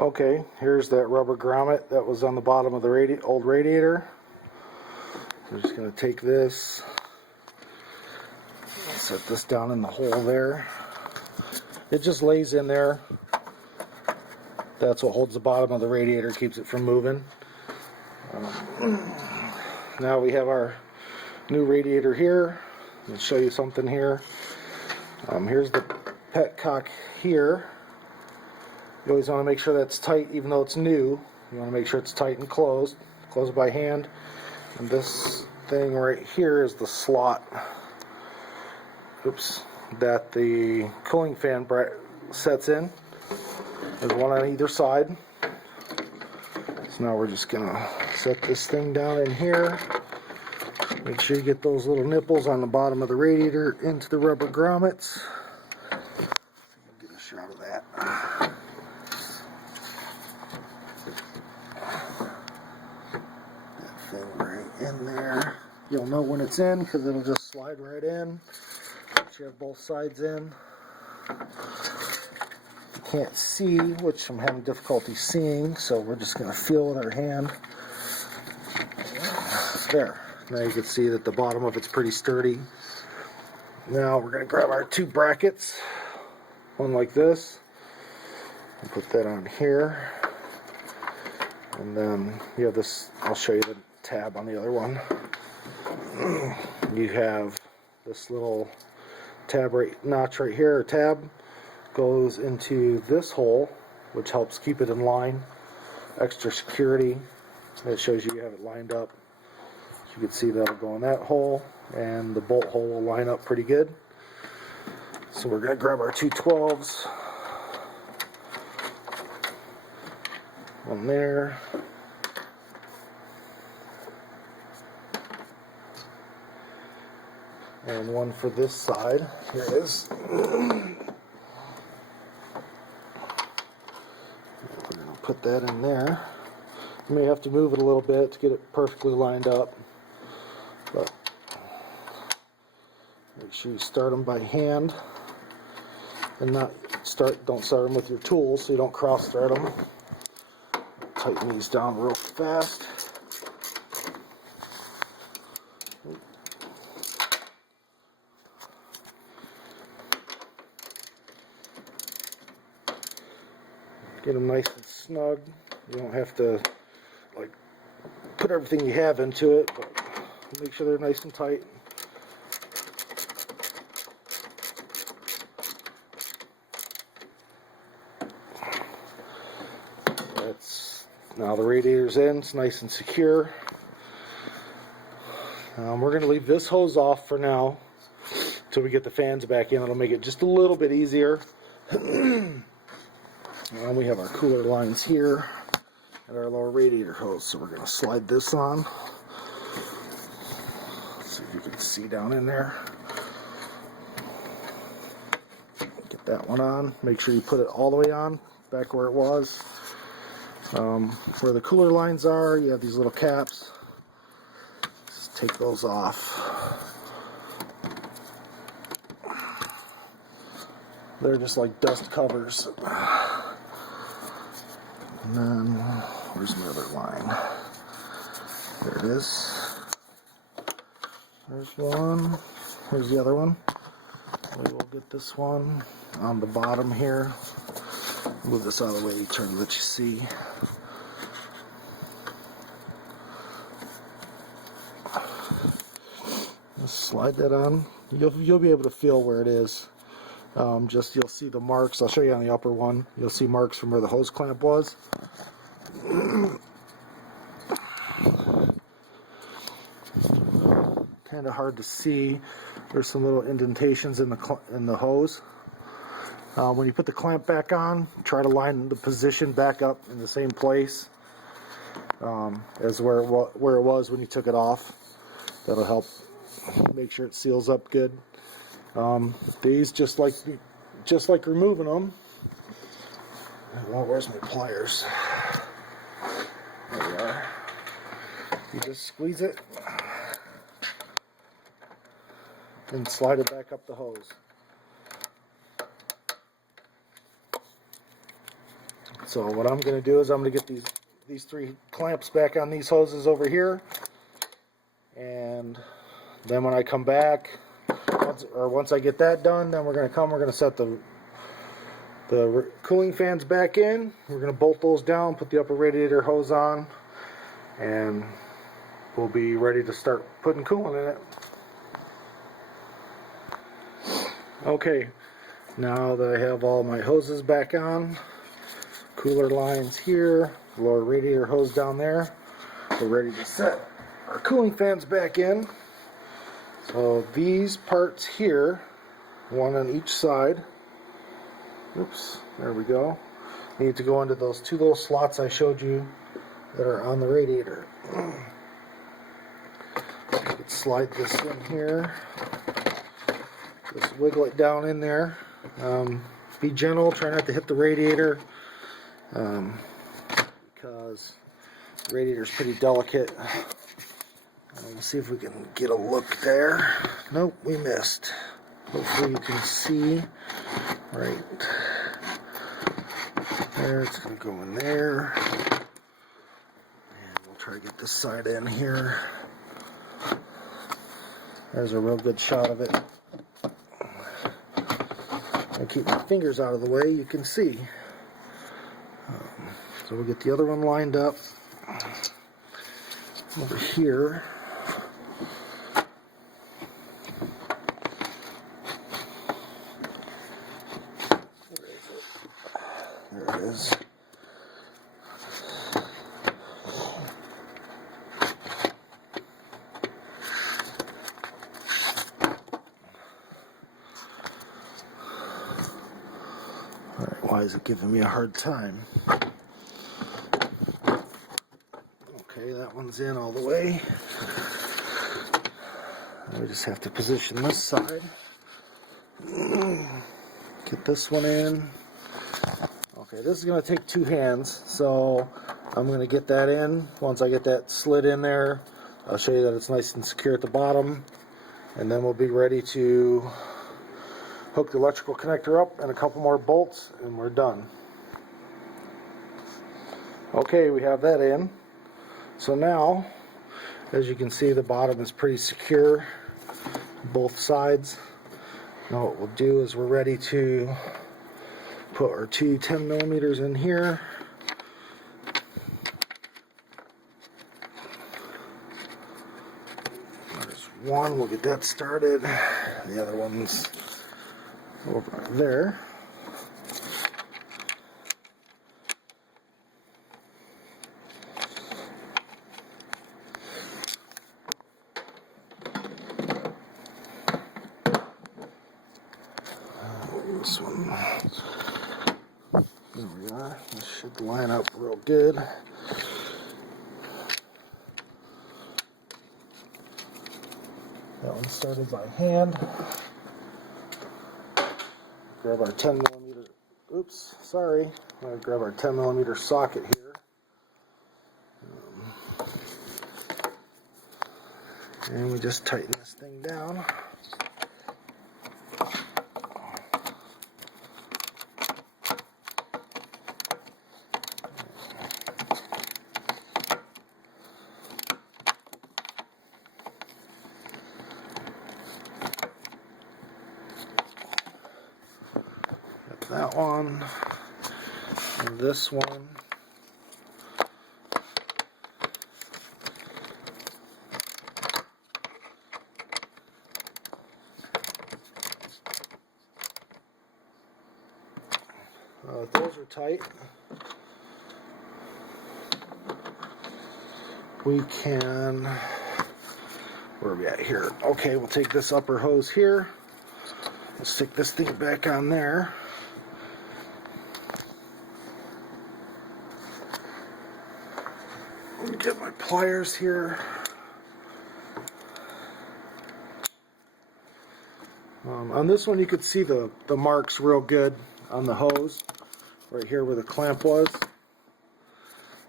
Okay, here's that rubber grommet that was on the bottom of the old radiator. We're just going to take this, set this down in the hole there. It just lays in there. That's what holds the bottom of the radiator, keeps it from moving. Now we have our new radiator here. I'll show you something here. Here's the petcock here. You always want to make sure that's tight, even though it's new. You want to make sure it's tight and closed. Close it by hand. And this thing right here is the slot. Oops. That the cooling fan sets in. There's one on either side. So now we're just gonna set this thing down in here. Make sure you get those little nipples on the bottom of the radiator into the rubber grommets. Get a shot of that. That thing right in there. You'll know when it's in because it'll just slide right in. Once you have both sides in. You can't see, which I'm having difficulty seeing, so we're just going to feel with our hand. There. Now you can see that the bottom of it's pretty sturdy. Now we're going to grab our two brackets, one like this, and put that on here. And then you have this, I'll show you the tab on the other one. You have this little tab notch right here, or tab, goes into this hole, which helps keep it in line. Extra security. That shows you have it lined up. You can see that'll go in that hole, and the bolt hole will line up pretty good. So we're going to grab our two 12s. One there. And one for this side. Here it is. We're going to put that in there. You may have to move it a little bit to get it perfectly lined up. But make sure you start them by hand and don't start them with your tools so you don't cross thread them. Tighten these down real fast. Get them nice and snug. You don't have to like put everything you have into it, but make sure they're nice and tight. Now the radiator's in, it's nice and secure. We're going to leave this hose off for now until we get the fans back in. It'll make it just a little bit easier. We have our cooler lines here and our lower radiator hose, so we're going to slide this on. See if you can see down in there. Get that one on. Make sure you put it all the way on, back where it was. Where the cooler lines are, you have these little caps. Just take those off. They're just like dust covers. And then, where's my other line? There it is. There's one. Here's the other one. We will get this one on the bottom here. Move this out of the way, turn to let you see. Just slide that on. You'll be able to feel where it is. You'll see the marks. I'll show you on the upper one. You'll see marks from where the hose clamp was. Kind of hard to see. There's some little indentations in the hose. When you put the clamp back on, try to line the position back up in the same place as where it was when you took it off. That'll help make sure it seals up good. These, just like removing them. Well, where's my pliers? There we are. You just squeeze it and slide it back up the hose. So what I'm going to do is I'm going to get these 3 clamps back on these hoses over here, and then when I come back, once I get that done, then we're going to set the cooling fans back in. We're going to bolt those down, put the upper radiator hose on, and we'll be ready to start putting coolant in it. Okay, now that I have all my hoses back on, cooler lines here, lower radiator hose down there, we're ready to set our cooling fans back in. So these parts here, one on each side, oops, there we go, need to go into those 2 little slots I showed you that are on the radiator. Let's slide this in here, just wiggle it down in there. Be gentle, try not to hit the radiator, because the radiator is pretty delicate. We'll see if we can get a look there. Nope, we missed. Hopefully you can see right there. It's going to go in there. And we'll try to get this side in here. There's a real good shot of it. I keep my fingers out of the way, you can see. So we'll get the other one lined up over here. There it is. Alright, why is it giving me a hard time? Okay, that one's in all the way. We just have to position this side. Get this one in. Okay, this is going to take 2 hands, so I'm going to get that in. Once I get that slid in there, I'll show you that it's nice and secure at the bottom, and then we'll be ready to hook the electrical connector up and a couple more bolts, and we're done. Okay, we have that in. So now, as you can see, the bottom is pretty secure, both sides. Now what we'll do is we're ready to put our 2 10mm in here. There's one, we'll get that started. The other one's over there. This one, there we are. This should line up real good. That one started by hand. Grab our 10mm. Oops, sorry. I'm going to grab our 10mm socket here. And we just tighten this thing down. That one, and this one. Those are tight. We can, where are we at here? Okay, we'll take this upper hose here. We'll stick this thing back on there. Get my pliers here. On this one you could see the marks real good on the hose, right here where the clamp was.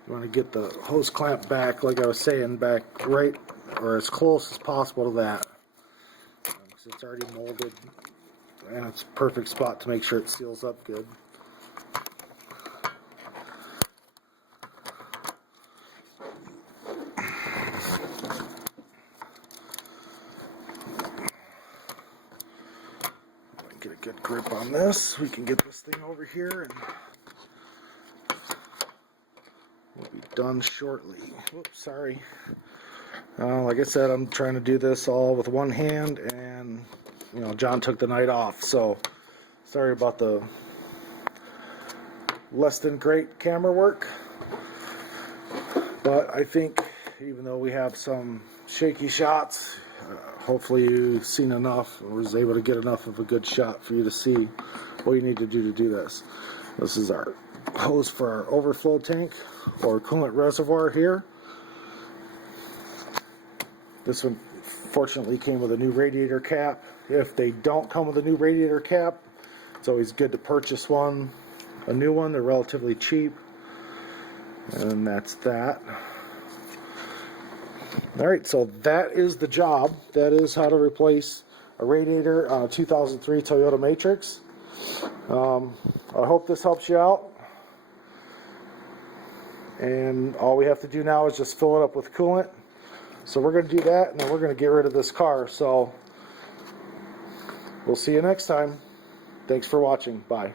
You want to get the hose clamp back, like I was saying, back right or as close as possible to that. Because it's already molded and it's a perfect spot to make sure it seals up good. good grip on this. We can get this thing over here and we'll be done shortly. Whoops, sorry. Like I said, I'm trying to do this all with one hand, and John took the night off, so sorry about the less than great camera work. But I think even though we have some shaky shots, hopefully you've seen enough, or was able to get enough of a good shot for you to see what you need to do this. This is our hose for our overflow tank or coolant reservoir here. This one fortunately came with a new radiator cap. If they don't come with a new radiator cap, it's always good to purchase a new one. They're relatively cheap. And that's that. Alright, so that is the job. That is how to replace a radiator on a 2003 Toyota Matrix. I hope this helps you out. And all we have to do now is just fill it up with coolant. So we're going to do that, and then we're going to get rid of this car. So we'll see you next time. Thanks for watching. Bye.